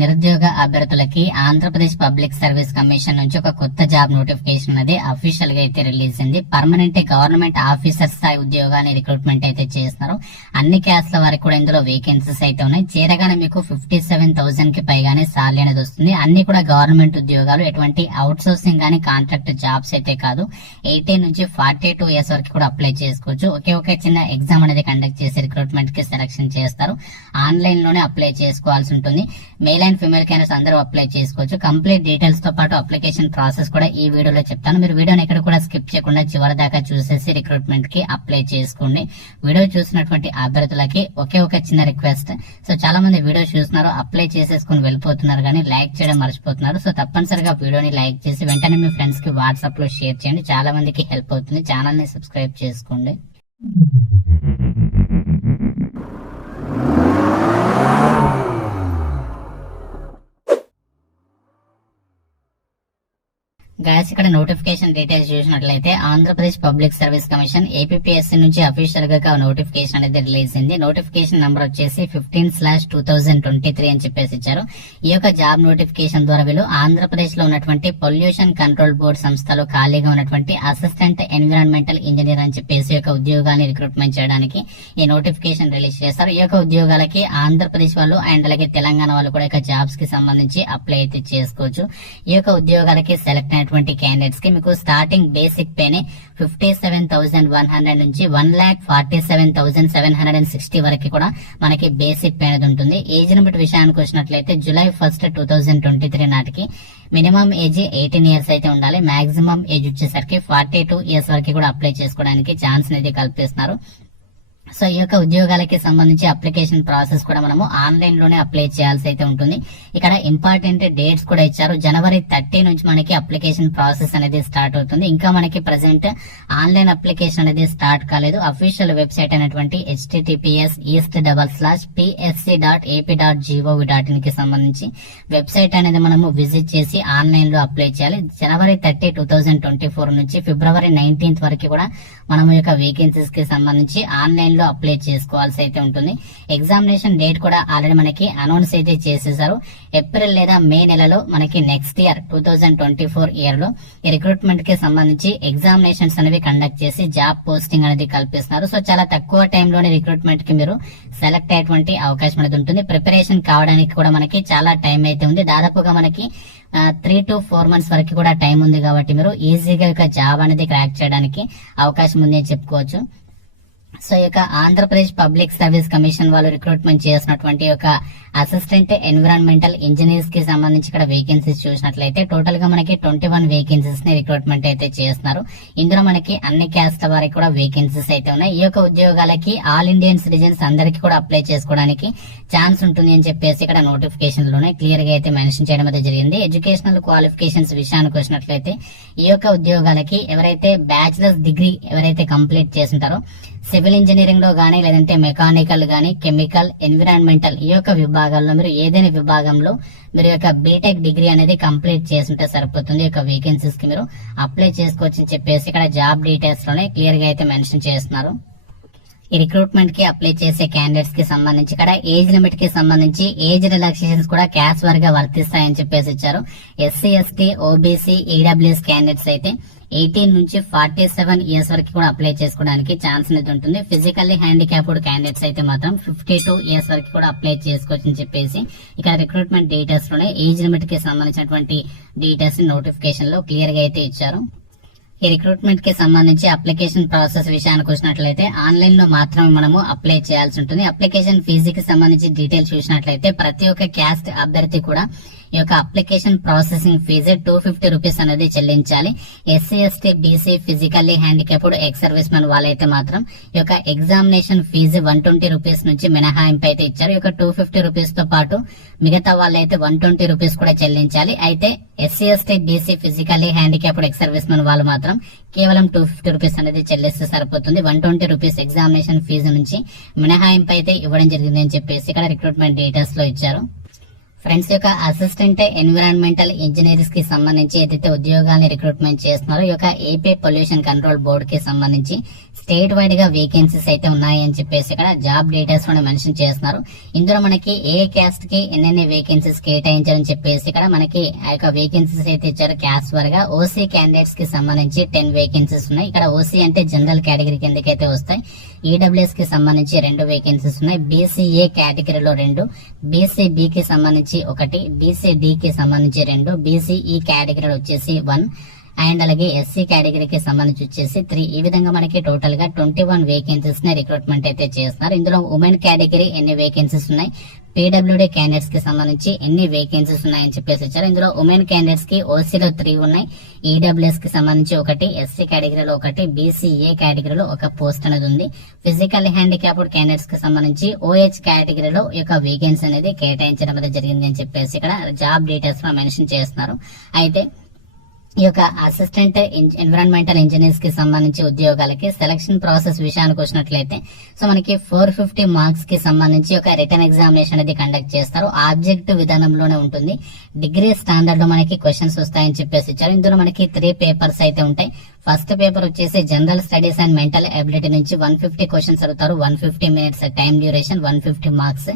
నిరుద్యోగ అభ్యర్థులకి Andhra Pradesh public service commission నుంచి ఒక కొత్త జాబ్ నోటిఫికేషన్ అనేది అఫీషియల్గా అయితే రిలీజ్ అయింది. పర్మనెంట్ గవర్నమెంట్ ఆఫీసర్ స్థాయి ఉద్యోగాన్ని రిక్రూట్మెంట్ అయితే చేస్తున్నారు. అన్ని క్యాస్ట్ల వారికి కూడా ఇందులో వేకెన్సీస్ అయితే ఉన్నాయి. చేరగానే మీకు ఫిఫ్టీ సెవెన్ థౌసండ్కి పైగానే సాలరీ అనేది వస్తుంది. అన్ని కూడా గవర్నమెంట్ ఉద్యోగాలు. ఎటువంటి అవుట్ సోర్సింగ్ కానీ కాంట్రాక్ట్ జాబ్స్ అయితే కాదు. ఎయిటీన్ నుంచి ఫార్టీ టూ ఇయర్స్ వరకు కూడా అప్లై చేసుకోవచ్చు. ఒకే ఒక చిన్న ఎగ్జామ్ అనేది కండక్ట్ చేసి రిక్రూట్మెంట్కి సెలక్షన్ చేస్తారు. ఆన్లైన్లోనే అప్లై చేసుకోవాల్సి ఉంటుంది. మేల్ అండ్ ఫిమేల్ క్యాండిడేట్స్ అందరూ అప్లై చేసుకోవచ్చు. కంప్లీట్ డీటెయిల్స్తో పాటు అప్లికేషన్ ప్రాసెస్ కూడా ఈ వీడియోలో చెప్తాను. మీరు వీడియోని ఎక్కడ కూడా స్కిప్ చేయకుండా చివరి దాకా చూసేసి రిక్రూట్మెంట్కి అప్లై చేసుకోండి. వీడియో చూసినటువంటి అభ్యర్థులకి ఒకే ఒక చిన్న రిక్వెస్ట్ సో చాలా మంది వీడియో చూస్తున్నారు అప్లై చేసేసుకుని వెళ్ళిపోతున్నారు కానీ లైక్ చేయడం మర్చిపోతున్నారు. సో తప్పనిసరిగా వీడియోని లైక్ చేసి వెంటనే మీ ఫ్రెండ్స్కి వాట్సాప్లో షేర్ చేయండి. చాలా మందికి హెల్ప్ అవుతుంది. ఛానల్ని సబ్స్క్రైబ్ చేసుకోండి. nggak గాయస్ ఇక్కడ నోటిఫికేషన్ డీటెయిల్స్ చూసినట్లయితే Andhra Pradesh public service commission APSC నుంచి అఫీషియల్గా నోటిఫికేషన్ అనేది రిలీజ్ అయింది. నోటిఫికేషన్ నంబర్ వచ్చేసి fifteen slash two thousand twenty three అని చెప్పేసి ఇచ్చారు. ఈ యొక్క జాబ్ నోటిఫికేషన్ ద్వారా వీళ్ళు ఆంధ్రప్రదేశ్లో ఉన్నటువంటి పొల్యూషన్ కంట్రోల్ బోర్డ్ సంస్థలో ఖాళీగా ఉన్నటువంటి అసిస్టెంట్ ఎన్విరాన్మెంటల్ ఇంజనీర్ అని చెప్పేసి యొక్క ఉద్యోగాన్ని రిక్రూట్మెంట్ చేయడానికి ఈ నోటిఫికేషన్ రిలీజ్ చేస్తారు ఈ యొక్క ఉద్యోగాలకి ఆంధ్రప్రదేశ్ వాళ్ళు అండ్ అలాగే తెలంగాణ వాళ్ళు కూడా జాబ్స్కి సంబంధించి అప్లై అయితే చేసుకోవచ్చు. ఈ యొక్క ఉద్యోగాలకి సెలెక్ట్ అయినటువంటి క్యాండిడేట్స్కి మీకు స్టార్టింగ్ బేసిక్ పేనే fifty seven thousand one hundred నుంచి one lakh forty seven thousand seven hundred and sixty వరకు కూడా మనకి బేసిక్ పే అనేది ఉంటుంది. ఏజ్ లిమిట్ విషయానికి వచ్చినట్లయితే July first two thousand twenty three నాటికి మినిమం ఏజ్ ఎయిటీన్ ఇయర్స్ అయితే ఉండాలి. మాక్సిమం ఏజ్ వచ్చేసరికి ఫార్టీ టూ ఇయర్స్ వరకు కూడా అప్లై చేసుకోవడానికి ఛాన్స్ అనేది కల్పిస్తున్నారు. సో ఈ యొక్క ఉద్యోగాలకి సంబంధించి అప్లికేషన్ ప్రాసెస్ కూడా మనము ఆన్లైన్లోనే అప్లై చేయాల్సి అయితే ఉంటుంది. ఇక్కడ ఇంపార్టెంట్ డేట్స్ కూడా ఇచ్చారు. జనవరి థర్టీ నుంచి మనకి అప్లికేషన్ ప్రాసెస్ అనేది స్టార్ట్ అవుతుంది. ఇంకా మనకి ప్రజెంట్ ఆన్లైన్ అప్లికేషన్ అనేది స్టార్ట్ కాలేదు. అఫీషియల్ వెబ్సైట్ అయినటువంటి HTTPS east double slash PSC dot AP dot GOV dot ఇన్కి సంబంధించి వెబ్సైట్ అనేది మనము విజిట్ చేసి ఆన్లైన్లో అప్లై చేయాలి. January thirty two thousand twenty four నుంచి ఫిబ్రవరి నైన్టీన్త్ వరకు కూడా మనము యొక్క వేకెన్సీస్కి సంబంధించి ఆన్లైన్లో అప్లై చేసుకోవాల్సి అయితే ఉంటుంది. ఎగ్జామినేషన్ డేట్ కూడా ఆల్రెడీ మనకి అనౌన్స్ అయితే చేసేసారు ఏప్రిల్ లేదా మే నెలలో మనకి next year two thousand twenty four ఇయర్లో ఈ రిక్రూట్మెంట్కి సంబంధించి ఎగ్జామినేషన్స్ అనేవి కండక్ట్ చేసి జాబ్ పోస్టింగ్ అనేది కల్పిస్తున్నారు. సో చాలా తక్కువ టైంలోనే రిక్రూట్మెంట్కి మీరు సెలెక్ట్ అయ్యేటువంటి అవకాశం అనేది ఉంటుంది. ప్రిపరేషన్ కావడానికి కూడా మనకి చాలా టైం అయితే ఉంది. దాదాపుగా మనకి త్రీ టు ఫోర్ మంత్స్ వరకు కూడా టైం ఉంది కాబట్టి మీరు ఈజీగా ఒక జాబ్ అనేది క్రాక్ చేయడానికి అవకాశం ఉంది అని చెప్పుకోవచ్చు. సో ఈ యొక్క ఆంధ్రప్రదేశ్ పబ్లిక్ సర్వీస్ కమిషన్ వాళ్ళు రిక్రూట్మెంట్ చేసినటువంటి ఒక అసిస్టెంట్ ఎన్విరాన్మెంటల్ ఇంజనీర్స్కి సంబంధించి ఇక్కడ వేకెన్సీస్ చూసినట్లయితే టోటల్గా మనకి ట్వంటీ వన్ వేకెన్సీస్ని రిక్రూట్మెంట్ అయితే చేస్తున్నారు. ఇందులో మనకి అన్ని క్యాస్ట్ వారికి కూడా వేకెన్సీస్ అయితే ఉన్నాయి. ఈ యొక్క ఉద్యోగాలకి ఆల్ ఇండియన్ సిటిజన్స్ అందరికీ కూడా అప్లై చేసుకోవడానికి ఛాన్స్ ఉంటుంది అని చెప్పేసి ఇక్కడ నోటిఫికేషన్లోనే క్లియర్గా అయితే మెన్షన్ చేయడం అయితే జరిగింది. ఎడ్యుకేషనల్ క్వాలిఫికేషన్స్ విషయానికి వచ్చినట్లయితే ఈ యొక్క ఉద్యోగాలకి ఎవరైతే బ్యాచిలర్స్ డిగ్రీ ఎవరైతే కంప్లీట్ చేసింటారో సివిల్ ఇంజనీరింగ్లో గానీ లేదంటే మెకానికల్ గానీ కెమికల్ ఎన్విరాన్మెంటల్ ఈ యొక్క విభాగాల్లో మీరు ఏదైనా విభాగంలో మీరు యొక్క బీటెక్ డిగ్రీ అనేది కంప్లీట్ చేసుంటే సరిపోతుంది. యొక్క వేకెన్సీస్కి మీరు అప్లై చేసుకోవచ్చు అని చెప్పేసి ఇక్కడ జాబ్ డీటెయిల్స్లోనే క్లియర్గా అయితే మెన్షన్ చేస్తున్నారు. ఈ రిక్రూట్మెంట్కి అప్లై చేసే క్యాండిడేట్స్కి సంబంధించి ఇక్కడ ఏజ్ లిమిట్కి సంబంధించి ఏజ్ రిలాక్సేషన్స్ కూడా క్యాష్గా వర్తిస్తాయని చెప్పేసి ఇచ్చారు. SC ST OBC EWS candidates అయితే ఎయిటీన్ నుంచి ఫార్టీ సెవెన్ ఇయర్స్ వరకు కూడా అప్లై చేసుకోవడానికి ఛాన్స్ అనేది ఉంటుంది. ఫిజికల్లీ హ్యాండిక్యాప్డ్ క్యాండిడేట్స్ అయితే మాత్రం ఫిఫ్టీ టూ ఇయర్స్ వరకు కూడా అప్లై చేసుకోవచ్చు అని చెప్పేసి ఇక్కడ రిక్రూట్మెంట్ డీటెయిల్స్లోనే ఏజ్ లిమిట్కి సంబంధించినటువంటి డీటెయిల్స్ నోటిఫికేషన్లో క్లియర్గా అయితే ఇచ్చారు. ఈ రిక్రూట్మెంట్కి సంబంధించి అప్లికేషన్ ప్రాసెస్ విషయానికి వచ్చినట్లయితే ఆన్లైన్లో మాత్రమే మనము అప్లై చేయాల్సి ఉంటుంది. అప్లికేషన్ ఫీజుకి సంబంధించి డీటెయిల్స్ చూసినట్లయితే ప్రతి ఒక్క క్యాస్ట్ అభ్యర్థి కూడా ఈ యొక్క application processing fee two fifty rupees అనేది చెల్లించాలి. SC ST BC physically handicapped ex service men వాళ్ళైతే మాత్రం ఈ యొక్క examination fee one twenty rupees నుంచి మినహాయింపు అయితే ఇచ్చారు. ఈ యొక్క టూ ఫిఫ్టీ రూపీస్తో పాటు మిగతా వాళ్ళైతే వన్ ట్వంటీ రూపీస్ కూడా చెల్లించాలి. అయితే SC ST BC physically handicapped ex service men వాళ్ళు మాత్రం కేవలం టూ ఫిఫ్టీ రూపీస్ అనేది చెల్లిస్తే సరిపోతుంది. One twenty rupees examination fee నుంచి మినహాయింపు అయితే ఇవ్వడం జరిగిందని చెప్పేసి ఇక్కడ రిక్రూట్మెంట్ డీటెయిల్స్లో ఇచ్చారు. ఫ్రెండ్స్ యొక్క అసిస్టెంట్ ఎన్విరాన్మెంటల్ ఇంజనీర్స్కి సంబంధించి ఏదైతే ఉద్యోగాల్ని రిక్రూట్మెంట్ చేస్తున్నారో ఈ యొక్క ఏపీ పొల్యూషన్ కంట్రోల్ బోర్డు కి సంబంధించి స్టేట్ వైడ్గా వేకెన్సీస్ అయితే ఉన్నాయని చెప్పేసి ఇక్కడ జాబ్ డీటెయిల్స్ కూడా మెన్షన్ చేస్తున్నారు. ఇందులో మనకి ఏ క్యాస్ట్కి ఎన్నెన్ని వేకెన్సీస్ కేటాయించారని చెప్పేసి ఇక్కడ మనకి ఆ యొక్క వేకెన్సీస్ అయితే ఇచ్చారు. క్యాస్ట్ వరగా ఓసీ క్యాండిడేట్స్కి సంబంధించి టెన్ వేకెన్సీస్ ఉన్నాయి. ఇక్కడ ఓసీ అంటే జనరల్ కేటగిరీ కిందకైతే వస్తాయి. ఈడబ్ల్యూఎస్కి సంబంధించి రెండు వేకెన్సీస్ ఉన్నాయి. బీసీఏ కేటగిరీలో రెండు. బీసీబీ కి సంబంధించి ఒకటి బీసీడి కి సంబంధించి రెండు బీసీఈ కేటగిరీ వచ్చేసి వన్ అండ్ అలాగే ఎస్సీ కేటగిరీకి సంబంధించి వచ్చేసి త్రీ ఈ విధంగా మనకి టోటల్గా ట్వంటీ వన్ వేకెన్సీస్ని రిక్రూట్మెంట్ అయితే చేస్తున్నారు. ఇందులో ఉమెన్ కేటగిరీ ఎన్ని వేకెన్సీస్ ఉన్నాయి? పీడబ్ల్యూడీ క్యాండిడేట్స్కి సంబంధించి ఎన్ని వేకెన్సీస్ ఉన్నాయని చెప్పేసి ఇచ్చారు ఇందులో ఉమెన్ క్యాండిడేట్స్కి ఓసీలో త్రీ ఉన్నాయి. ఈడబ్ల్యూఎస్కి సంబంధించి ఒకటి ఎస్సీ కేటగిరీలో ఒకటి బీసీఏ కేటగిరీలో ఒక పోస్ట్ అనేది ఉంది. ఫిజికల్ హ్యాండిక్యాప్డ్ క్యాండిడేట్స్కి సంబంధించి ఓహెచ్ కేటగిరీలో యొక్క వేకెన్సీ అనేది కేటాయించడం అనేది జరిగింది అని చెప్పేసి ఇక్కడ జాబ్ డీటెయిల్స్లో మెన్షన్ చేస్తున్నారు. అయితే ఈ యొక్క అసిస్టెంట్ ఎన్విరాన్మెంటల్ ఇంజనీర్స్కి సంబంధించి ఉద్యోగాలకి సెలక్షన్ ప్రాసెస్ విషయానికి వచ్చినట్లయితే సో మనకి ఫోర్ ఫిఫ్టీ మార్క్స్కి సంబంధించి ఒక రిటర్న్ ఎగ్జామినేషన్ అనేది కండక్ట్ చేస్తారు. ఆబ్జెక్ట్ విధానంలోనే ఉంటుంది. డిగ్రీ స్టాండర్డ్లో మనకి క్వశ్చన్స్ వస్తాయని చెప్పేసి ఇచ్చారు. ఇందులో మనకి త్రీ పేపర్స్ అయితే ఉంటాయి. ఫస్ట్ పేపర్ వచ్చేసి general studies and mental ability నుంచి వన్ ఫిఫ్టీ క్వశ్చన్స్ అడుగుతారు. One fifty minutes time duration one fifty marks.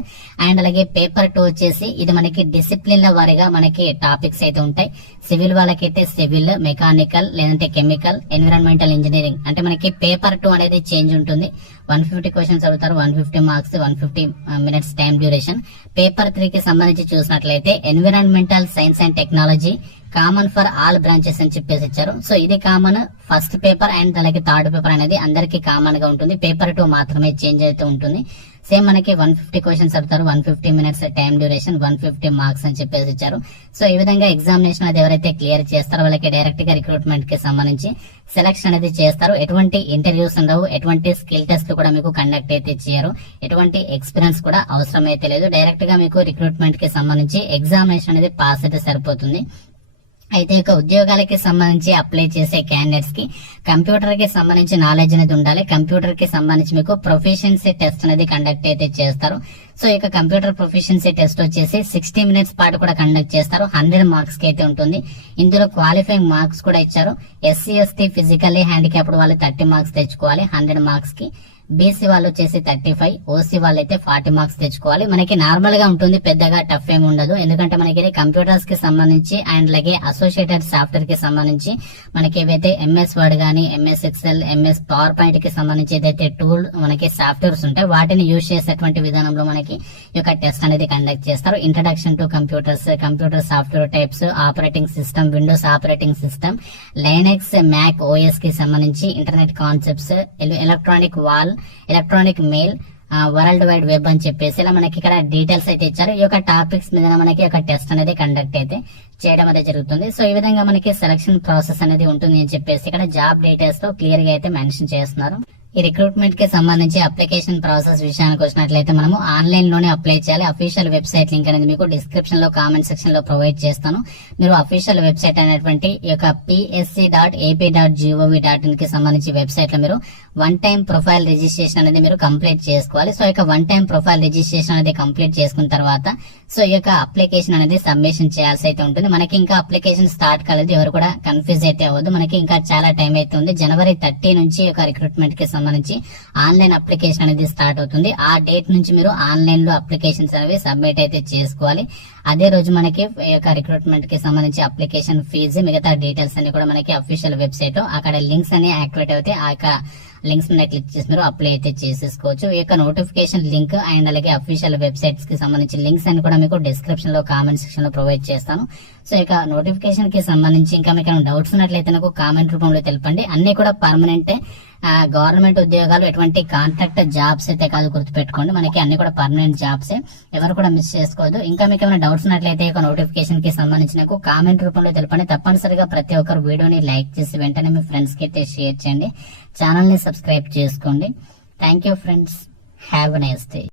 And అలాగే పేపర్ టూ వచ్చేసి ఇది మనకి డిసిప్లిన్ల వారిగా మనకి టాపిక్స్ అయితే ఉంటాయి. సివిల్ వాళ్ళకైతే సివిల్ మెకానికల్ లేదంటే కెమికల్ ఎన్విరాన్మెంటల్ ఇంజనీరింగ్ అంటే మనకి పేపర్ టూ అనేది చేంజ్ ఉంటుంది. వన్ ఫిఫ్టీ క్వశ్చన్స్ అడుగుతారు. One fifty marks one fifty minutes time duration. Paper three కి సంబంధించి చూసినట్లయితే environmental science and technology common for all branches అని చెప్పేసి ఇచ్చారు. సో ఇది కామన్ ఫస్ట్ పేపర్ అండ్ అలాగే థర్డ్ పేపర్ అనేది అందరికి కామన్గా ఉంటుంది. పేపర్ టూ మాత్రమే చేంజ్ అయితే ఉంటుంది. సేమ్ మనకి వన్ ఫిఫ్టీ క్వశ్చన్స్ చెప్తారు one fifty minutes time duration one fifty marks అని చెప్పేసి ఇచ్చారు. సో ఈ విధంగా ఎగ్జామినేషన్ అది ఎవరైతే క్లియర్ చేస్తారో వాళ్ళకి డైరెక్ట్గా రిక్రూట్మెంట్కి సంబంధించి సెలక్షన్ అనేది చేస్తారు. ఎటువంటి ఇంటర్వ్యూస్ ఉండవు. ఎటువంటి స్కిల్ టెస్ట్ కూడా మీకు కండక్ట్ అయితే చేయరు. ఎటువంటి ఎక్స్పీరియన్స్ కూడా అవసరం అయితే లేదు. డైరెక్ట్గా మీకు రిక్రూట్మెంట్కి సంబంధించి ఎగ్జామినేషన్ అనేది పాస్ అయితే సరిపోతుంది. అయితే ఇక ఉద్యోగాలకి సంబంధించి అప్లై చేసే క్యాండిడేట్స్కి కంప్యూటర్కి సంబంధించి నాలెడ్జ్ అనేది ఉండాలి. కంప్యూటర్కి సంబంధించి మీకు ప్రొఫిషియన్సీ టెస్ట్ అనేది కండక్ట్ అయితే చేస్తారు. సో ఇక కంప్యూటర్ ప్రొఫిషియన్సీ టెస్ట్ వచ్చేసి సిక్స్టీ మినిట్స్ పాటు కూడా కండక్ట్ చేస్తారు. హండ్రెడ్ మార్క్స్కి అయితే ఉంటుంది. ఇందులో క్వాలిఫైయింగ్ మార్క్స్ కూడా ఇచ్చారు. ఎస్సీ ఎస్టీ ఫిజికల్లీ హ్యాండిక్యాప్డ్ వాళ్ళు థర్టీ మార్క్స్ తెచ్చుకోవాలి హండ్రెడ్ మార్క్స్కి బీసీ వాళ్ళు వచ్చేసి థర్టీ ఫైవ్. ఓసీ వాళ్ళు అయితే ఫార్టీ మార్క్స్ తెచ్చుకోవాలి. మనకి నార్మల్గా ఉంటుంది పెద్దగా టఫ్ ఏమి ఉండదు. ఎందుకంటే మనకి ఇది కంప్యూటర్స్కి సంబంధించి అండ్ అలాగే అసోసియేటెడ్ సాఫ్ట్వేర్కి సంబంధించి మనకి ఏవైతే ఎంఎస్ వర్డ్ గానీ ఎంఎస్ ఎక్సెల్ ఎంఎస్ పవర్ పాయింట్కి సంబంధించి ఏదైతే టూల్ మనకి సాఫ్ట్వేర్స్ ఉంటాయి వాటిని యూజ్ చేసేటువంటి విధానంలో మనకి ఈ యొక్క టెస్ట్ అనేది కండక్ట్ చేస్తారు. Introduction to computers computer software types operating system Windows operating system Linux Mac ఓఎస్కి సంబంధించి internet concepts electronic wall electronic mail world wide web అని చెప్పేసి ఇలా మనకి ఇక్కడ డీటెయిల్స్ అయితే ఇచ్చారు. ఈ యొక్క టాపిక్స్ మీద మనకి ఒక టెస్ట్ అనేది కండక్ట్ అయితే చేయడం అనేది జరుగుతుంది. సో ఈ విధంగా మనకి సెలక్షన్ ప్రాసెస్ అనేది ఉంటుంది అని చెప్పేసి ఇక్కడ జాబ్ డీటెయిల్స్తో క్లియర్గా అయితే మెన్షన్ చేస్తున్నారు. ఈ రిక్రూట్మెంట్కి సంబంధించి అప్లికేషన్ ప్రాసెస్ విషయానికి వచ్చినట్లయితే మనము ఆన్లైన్లోనే అప్లై చేయాలి. అఫీషియల్ వెబ్సైట్ లింక్ అనేది మీకు డిస్క్రిప్షన్లో కామెంట్ సెక్షన్లో ప్రొవైడ్ చేస్తాను. మీరు అఫీషియల్ వెబ్సైట్ అనేటువంటి ఈ యొక్క PSC dot AP dot gov dot ఇన్కి సంబంధించి వెబ్సైట్లో మీరు వన్ టైం ప్రొఫైల్ రిజిస్ట్రేషన్ అనేది మీరు కంప్లీట్ చేసుకోవాలి. సో ఇక వన్ టైం ప్రొఫైల్ రిజిస్ట్రేషన్ అనేది కంప్లీట్ చేసుకున్న తర్వాత సో ఈ యొక్క అప్లికేషన్ అనేది సబ్మిషన్ చేయాల్సి అయితే ఉంటుంది. మనకి ఇంకా అప్లికేషన్ స్టార్ట్ కాలేదు. ఎవరు కూడా కన్ఫ్యూజ్ అయితే అవ్వదు మనకి ఇంకా చాలా టైం అయితే ఉంది. జనవరి థర్టీ నుంచి ఈ యొక్క రిక్రూట్మెంట్కి సంబంధించి ఆన్లైన్ అప్లికేషన్ అనేది స్టార్ట్ అవుతుంది. ఆ డేట్ నుంచి మీరు ఆన్లైన్లో అప్లికేషన్స్ అనేవి సబ్మిట్ అయితే చేసుకోవాలి. అదే రోజు మనకి యొక్క రిక్రూట్మెంట్కి సంబంధించి అప్లికేషన్ ఫీజు మిగతా డీటెయిల్స్ అన్ని కూడా మనకి అఫీషియల్ వెబ్సైట్ అక్కడ లింక్స్ అన్ని యాక్టివేట్ అవుతాయి ఆ యొక్క లింక్స్ మీద క్లిక్ చేసి మీరు అప్లై అయితే చేసేసుకోవచ్చు. ఈ యొక్క నోటిఫికేషన్ లింక్ అండ్ అలాగే అఫీషియల్ వెబ్సైట్స్కి సంబంధించి లింక్స్ అని కూడా మీకు డిస్క్రిప్షన్లో కామెంట్ సెక్షన్లో ప్రొవైడ్ చేస్తాను. సో ఇక నోటిఫికేషన్కి సంబంధించి ఇంకా మీకు డౌట్స్ ఉన్నట్లయితే నాకు కామెంట్ రూపంలో తెలపండి. అన్ని కూడా పర్మనెంట్ గవర్నమెంట్ ఉద్యోగాలు ఎటువంటి కాంట్రాక్ట్ జాబ్స్ అయితే కాదు గుర్తుపెట్టుకోండి. మనకి అన్ని కూడా పర్మనెంట్ జాబ్స్ ఎవరు కూడా మిస్ చేసుకోవద్దు. ఇంకా మీకు ఏమైనా డౌట్స్ ఉన్నట్లయితే ఒక నోటిఫికేషన్కి సంబంధించిన కామెంట్ రూపంలో తెలపండి. తప్పనిసరిగా ప్రతి ఒక్కరు వీడియోని లైక్ చేసి వెంటనే మీ ఫ్రెండ్స్కి అయితే షేర్ చేయండి. ఛానల్ని సబ్స్క్రైబ్ చేసుకోండి. Thank you friends have nice day